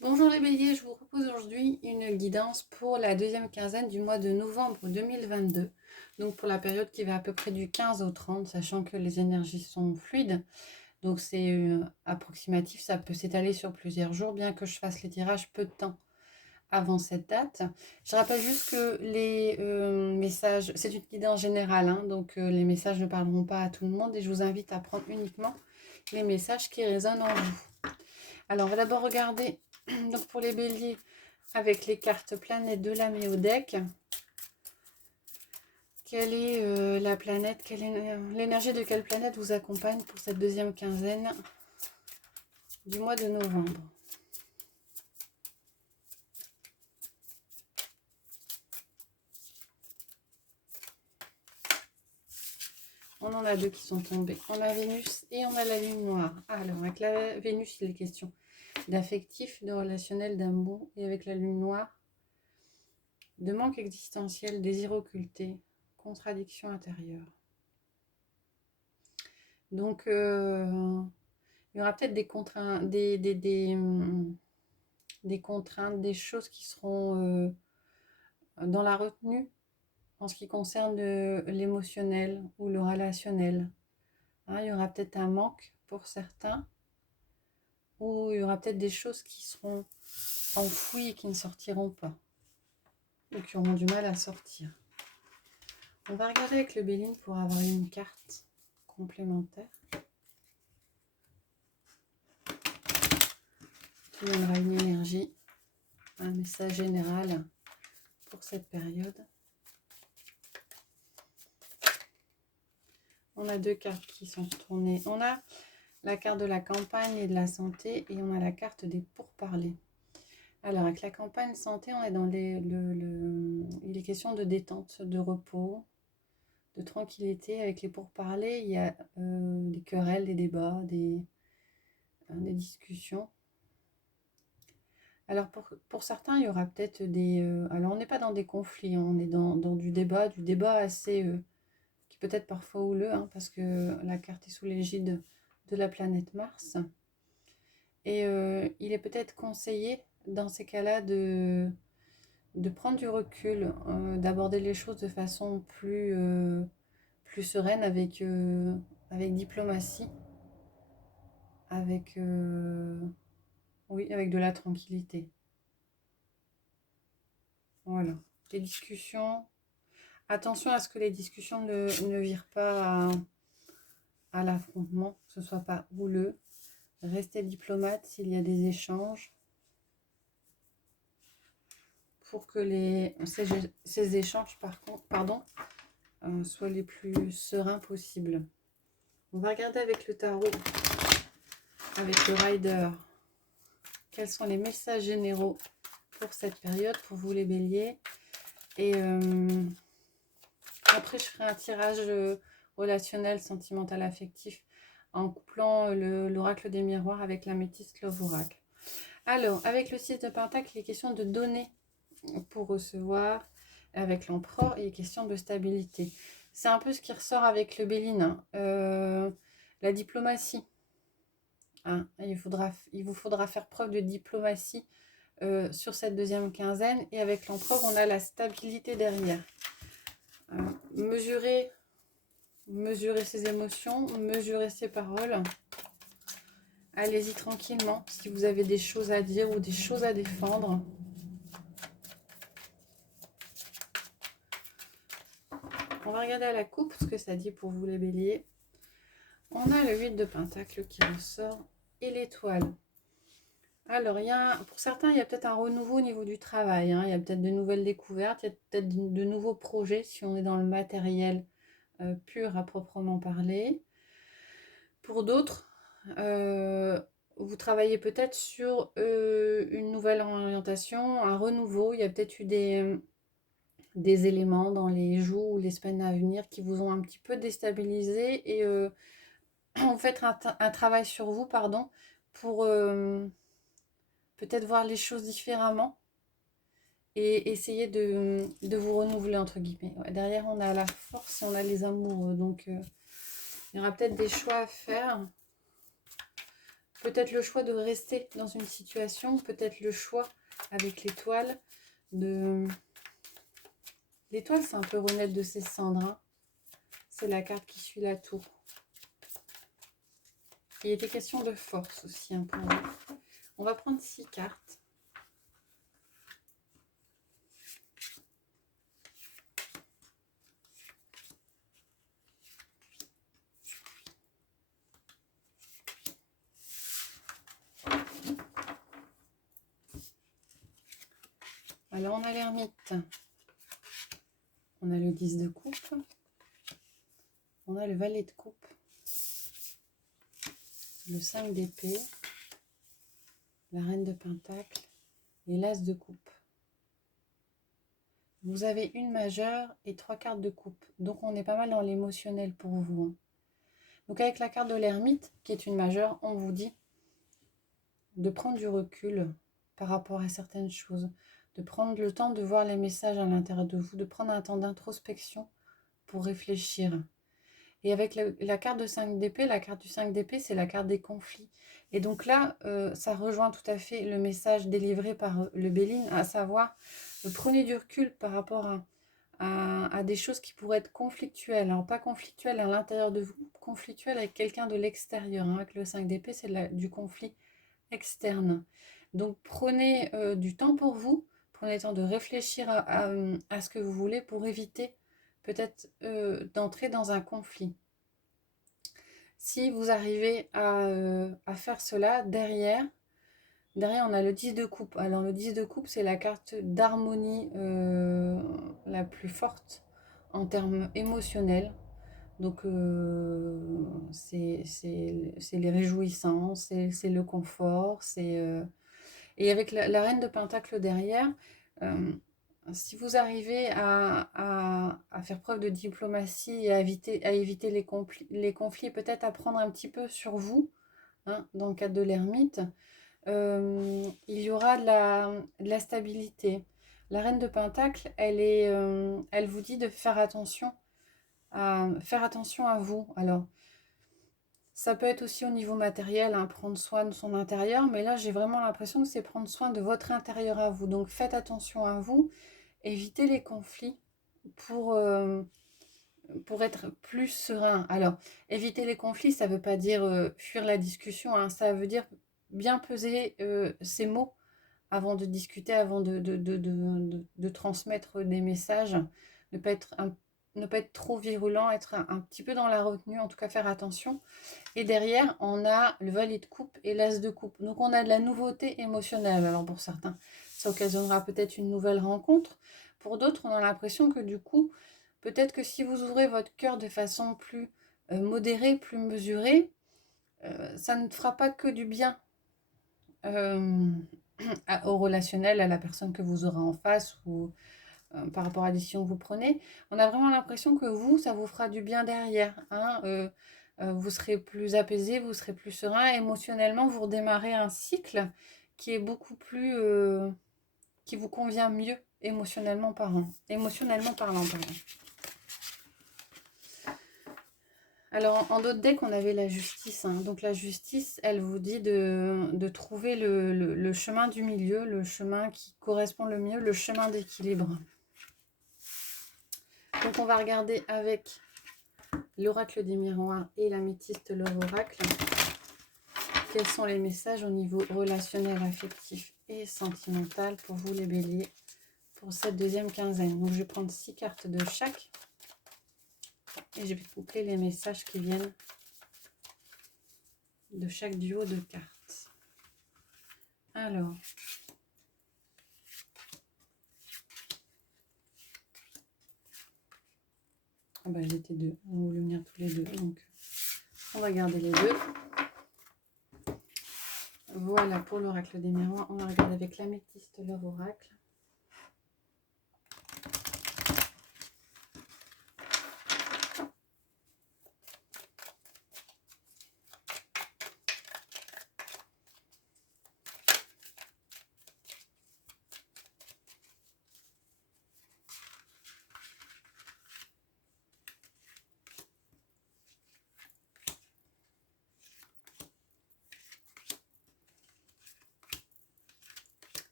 Bonjour les béliers, je vous propose aujourd'hui une guidance pour la deuxième quinzaine du mois de novembre 2022. Donc pour la période qui va à peu près du 15 au 30, sachant que les énergies sont fluides. Donc c'est approximatif, ça peut s'étaler sur plusieurs jours, bien que je fasse les tirages peu de temps avant cette date. Je rappelle juste que les messages, c'est une guidance générale, hein, donc les messages ne parleront pas à tout le monde et je vous invite à prendre uniquement les messages qui résonnent en vous. Alors, on va d'abord regarder donc pour les béliers avec les cartes planètes de la Méodec. Quelle est la planète, quelle est l'énergie de quelle planète vous accompagne pour cette deuxième quinzaine du mois de novembre? On en a deux qui sont tombés. On a Vénus et on a la Lune noire. Alors, avec la Vénus, il est question d'affectif, de relationnel, d'amour. Et avec la Lune noire, de manque existentiel, désir occulté, contradiction intérieure. Donc, il y aura peut-être des contraintes, des contraintes, des choses qui seront dans la retenue en ce qui concerne l'émotionnel ou le relationnel. Hein, il y aura peut-être un manque pour certains, ou il y aura peut-être des choses qui seront enfouies et qui ne sortiront pas, ou qui auront du mal à sortir. On va regarder avec le Béline pour avoir une carte complémentaire. Qui donnera une énergie, un message général pour cette période. On a deux cartes qui sont tournées. On a la carte de la campagne et de la santé et on a la carte des pourparlers. Alors avec la campagne santé, on est dans il est question de détente, de repos, de tranquillité. Avec les pourparlers, il y a des querelles, des débats, des discussions. Alors pour certains, il y aura peut-être des... alors on n'est pas dans des conflits, hein, on est dans du débat assez... qui peut être parfois houleux, hein, parce que la carte est sous l'égide de la planète Mars. Et il est peut-être conseillé dans ces cas-là de prendre du recul, d'aborder les choses de façon plus sereine, avec diplomatie, avec, oui, avec de la tranquillité. Voilà. Les discussions, attention à ce que les discussions ne virent pas à l'affrontement, que ce ne soit pas houleux. Restez diplomate s'il y a des échanges pour que ces échanges soient les plus sereins possibles. On va regarder avec le tarot, avec le Rider, quels sont les messages généraux pour cette période, pour vous les béliers. Et après, je ferai un tirage relationnel, sentimental, affectif, en couplant l'oracle des miroirs avec l'améthyste Love Oracle. Alors, avec le 6 de Pentacle, il est question de donner pour recevoir. Avec l'empereur, il est question de stabilité. C'est un peu ce qui ressort avec le Béline. La diplomatie. Hein, il vous faudra faire preuve de diplomatie sur cette deuxième quinzaine. Et avec l'empereur, on a la stabilité derrière. Mesurer ses émotions, mesurer ses paroles. Allez-y tranquillement si vous avez des choses à dire ou des choses à défendre. On va regarder à la coupe ce que ça dit pour vous les béliers. On a le 8 de Pentacle qui ressort et l'étoile. Alors, pour certains, il y a peut-être un renouveau au niveau du travail. Hein. Il y a peut-être de nouvelles découvertes, il y a peut-être de nouveaux projets si on est dans le matériel pur à proprement parler. Pour d'autres, vous travaillez peut-être sur une nouvelle orientation, un renouveau. Il y a peut-être eu des éléments dans les jours ou les semaines à venir qui vous ont un petit peu déstabilisé et vous faites un travail sur vous, pour peut-être voir les choses différemment et essayer de vous renouveler, entre guillemets. Ouais, derrière, on a la force et on a les amoureux. Donc, il y aura peut-être des choix à faire peut-être le choix de rester dans une situation, peut-être le choix avec l'étoile de... L'étoile, c'est un peu renaître de ses cendres, hein. C'est la carte qui suit la tour. Il était question de force aussi, hein, pour vous. On va prendre 6 cartes. Alors, on a l'ermite. On a le 10 de coupe. On a le valet de coupe. Le 5 d'épée. La reine de pentacle. Et l'as de coupe. Vous avez une majeure et 3 cartes de coupe. Donc, on est pas mal dans l'émotionnel pour vous, hein. Donc, avec la carte de l'ermite, qui est une majeure, on vous dit de prendre du recul par rapport à certaines choses, de prendre le temps de voir les messages à l'intérieur de vous, de prendre un temps d'introspection pour réfléchir. Et avec la carte de 5 d'épée, la carte du 5 d'épée, c'est la carte des conflits. Et donc là, ça rejoint tout à fait le message délivré par le Béline, à savoir, prenez du recul par rapport à des choses qui pourraient être conflictuelles. Alors pas conflictuelles à l'intérieur de vous, conflictuelles avec quelqu'un de l'extérieur, hein. Avec le 5 d'épée, c'est du conflit externe. Donc prenez du temps pour vous, prenez le temps de réfléchir à ce que vous voulez pour éviter peut-être d'entrer dans un conflit. Si vous arrivez à faire cela, derrière on a le 10 de coupe. Alors le 10 de coupe, c'est la carte d'harmonie la plus forte en termes émotionnels. Donc c'est les réjouissances, c'est le confort, et avec la reine de pentacle derrière, si vous arrivez à faire preuve de diplomatie et à éviter les conflits, peut-être à prendre un petit peu sur vous, hein, dans le cadre de l'ermite, il y aura de la stabilité. La reine de pentacle, elle vous dit de faire attention à vous. Alors, ça peut être aussi au niveau matériel, hein, prendre soin de son intérieur, mais là, j'ai vraiment l'impression que c'est prendre soin de votre intérieur à vous. Donc, faites attention à vous, évitez les conflits pour être plus serein. Alors, éviter les conflits, ça ne veut pas dire fuir la discussion, hein, ça veut dire bien peser ses mots avant de discuter, avant de transmettre des messages, ne pas être trop virulent, être un petit peu dans la retenue, en tout cas faire attention. Et derrière, on a le valet de coupe et l'as de coupe. Donc, on a de la nouveauté émotionnelle. Alors, pour certains, ça occasionnera peut-être une nouvelle rencontre. Pour d'autres, on a l'impression que du coup, peut-être que si vous ouvrez votre cœur de façon plus modérée, plus mesurée, ça ne fera pas que du bien au relationnel, à la personne que vous aurez en face ou par rapport à la décision que vous prenez. On a vraiment l'impression que vous, ça vous fera du bien derrière, hein. Vous serez plus apaisé, vous serez plus serein. Émotionnellement, vous redémarrez un cycle qui est beaucoup plus... qui vous convient mieux émotionnellement parlant. Pardon. Alors, en d'autres decks, on avait la justice, hein. Donc, la justice, elle vous dit de trouver le chemin du milieu, le chemin qui correspond le mieux, le chemin d'équilibre. Donc, on va regarder avec l'oracle des miroirs et l'améthyste leur oracle. Quels sont les messages au niveau relationnel, affectif et sentimental pour vous, les béliers, pour cette deuxième quinzaine. Donc, je vais prendre 6 cartes de chaque. Et je vais coupler les messages qui viennent de chaque duo de cartes. Alors, ah bah, j'étais deux, on voulait venir tous les deux, donc on va garder les deux. Voilà pour l'oracle des miroirs. On va regarder avec l'améthyste leur oracle.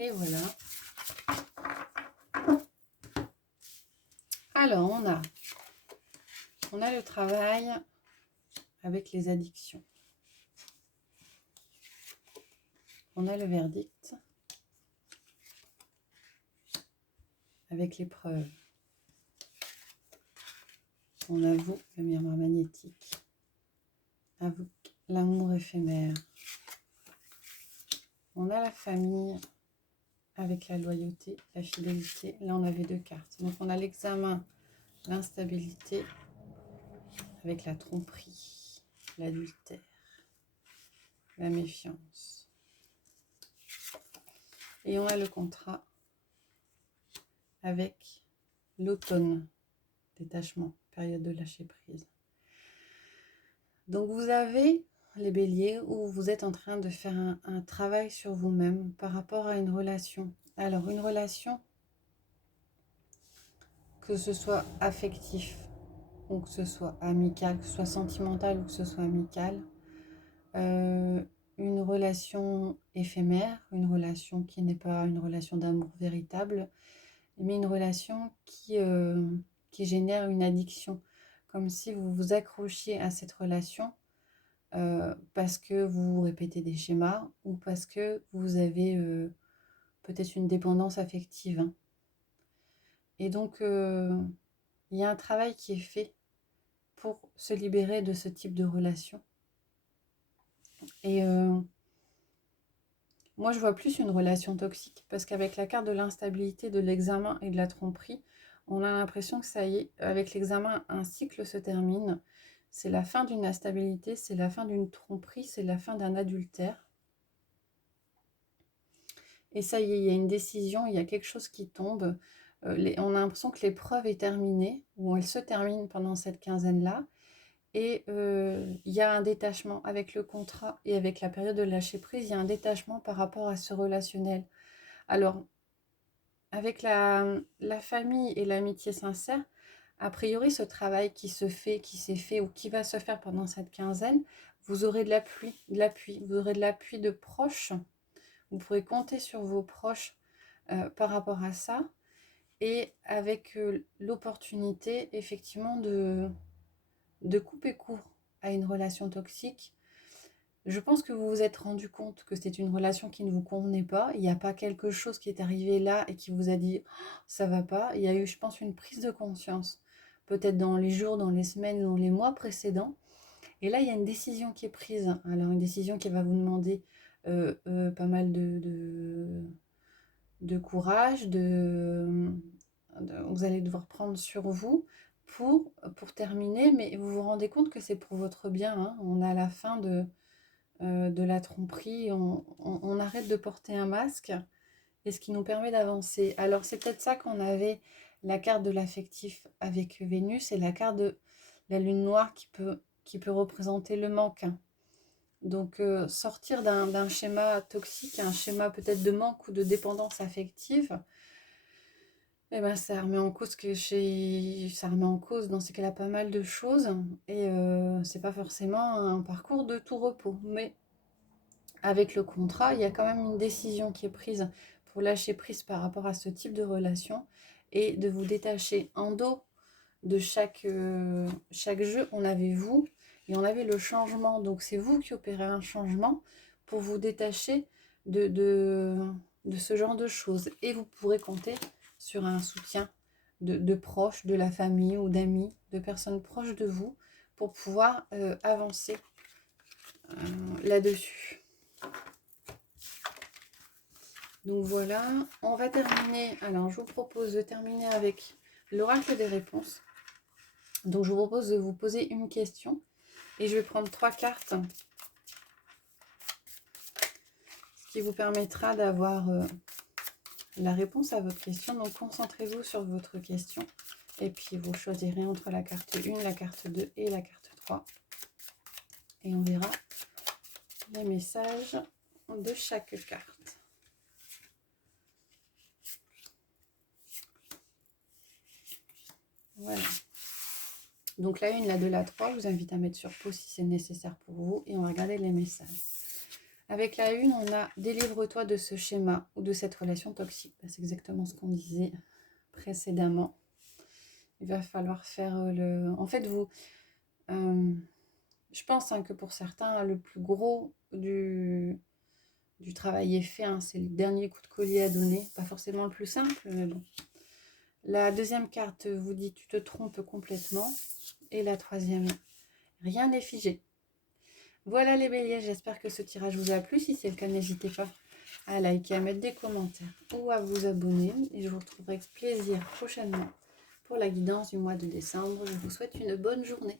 Et voilà. Alors, on a le travail avec les addictions. On a le verdict avec l'épreuve. On avoue le miroir magnétique. Avoue l'amour éphémère. On a la famille avec la loyauté, la fidélité. Là, on avait 2 cartes. Donc, on a l'examen, l'instabilité avec la tromperie, l'adultère, la méfiance. Et on a le contrat avec l'automne, détachement, période de lâcher prise. Donc, vous avez les béliers où vous êtes en train de faire un travail sur vous-même par rapport à une relation. Alors, une relation, que ce soit affectif ou que ce soit amical, que ce soit sentimental ou que ce soit amical, une relation éphémère, une relation qui n'est pas une relation d'amour véritable, mais une relation qui génère une addiction, comme si vous vous accrochiez à cette relation parce que vous répétez des schémas ou parce que vous avez peut-être une dépendance affective. Hein. Et donc, il y a un travail qui est fait pour se libérer de ce type de relation. Et moi, je vois plus une relation toxique parce qu'avec la carte de l'instabilité, de l'examen et de la tromperie, on a l'impression que ça y est, avec l'examen, un cycle se termine. C'est la fin d'une instabilité, c'est la fin d'une tromperie, c'est la fin d'un adultère. Et ça y est, il y a une décision, il y a quelque chose qui tombe. On a l'impression que l'épreuve est terminée, ou elle se termine pendant cette quinzaine-là. Et il y a un détachement avec le contrat et avec la période de lâcher prise, il y a un détachement par rapport à ce relationnel. Alors, avec la famille et l'amitié sincère, a priori, ce travail qui se fait, qui s'est fait ou qui va se faire pendant cette quinzaine, vous aurez de l'appui, vous aurez de l'appui de proches. Vous pourrez compter sur vos proches par rapport à ça et avec l'opportunité effectivement de couper court à une relation toxique. Je pense que vous vous êtes rendu compte que c'est une relation qui ne vous convenait pas. Il n'y a pas quelque chose qui est arrivé là et qui vous a dit oh, ça va pas. Il y a eu, je pense, une prise de conscience, peut-être dans les jours, dans les semaines, dans les mois précédents. Et là, il y a une décision qui est prise. Alors, une décision qui va vous demander pas mal de courage, vous allez devoir prendre sur vous pour terminer, mais vous vous rendez compte que c'est pour votre bien. Hein. On est à la fin de la tromperie, on arrête de porter un masque, et ce qui nous permet d'avancer. Alors c'est peut-être ça qu'on avait la carte de l'affectif avec Vénus, et la carte de la lune noire qui peut représenter le manque. Donc sortir d'un schéma toxique, un schéma peut-être de manque ou de dépendance affective, eh ben, ça remet en cause ça remet en cause dans ces cas-là pas mal de choses, et c'est pas forcément un parcours de tout repos, mais avec le contrat, il y a quand même une décision qui est prise pour lâcher prise par rapport à ce type de relation et de vous détacher en dos de chaque jeu. On avait vous et on avait le changement. Donc c'est vous qui opérez un changement pour vous détacher de ce genre de choses. Et vous pourrez compter sur un soutien de proches, de la famille ou d'amis, de personnes proches de vous pour pouvoir avancer là-dessus. Donc voilà, on va terminer. Alors, je vous propose de terminer avec l'oracle des réponses. Donc, je vous propose de vous poser une question. Et je vais prendre 3 cartes. Ce qui vous permettra d'avoir la réponse à votre question. Donc, concentrez-vous sur votre question. Et puis, vous choisirez entre la carte 1, la carte 2 et la carte 3. Et on verra les messages de chaque carte. Voilà. Donc la 1, la 2, la 3, je vous invite à mettre sur pause si c'est nécessaire pour vous. Et on va regarder les messages. Avec la une, on a délivre-toi de ce schéma ou de cette relation toxique. C'est exactement ce qu'on disait précédemment. Il va falloir faire le... En fait, vous... je pense que pour certains, le plus gros du travail est fait. C'est le dernier coup de collier à donner. Pas forcément le plus simple, mais bon. La deuxième carte vous dit tu te trompes complètement. Et la troisième, rien n'est figé. Voilà les béliers, j'espère que ce tirage vous a plu. Si c'est le cas, n'hésitez pas à liker, à mettre des commentaires ou à vous abonner. Et je vous retrouverai avec plaisir prochainement pour la guidance du mois de décembre. Je vous souhaite une bonne journée.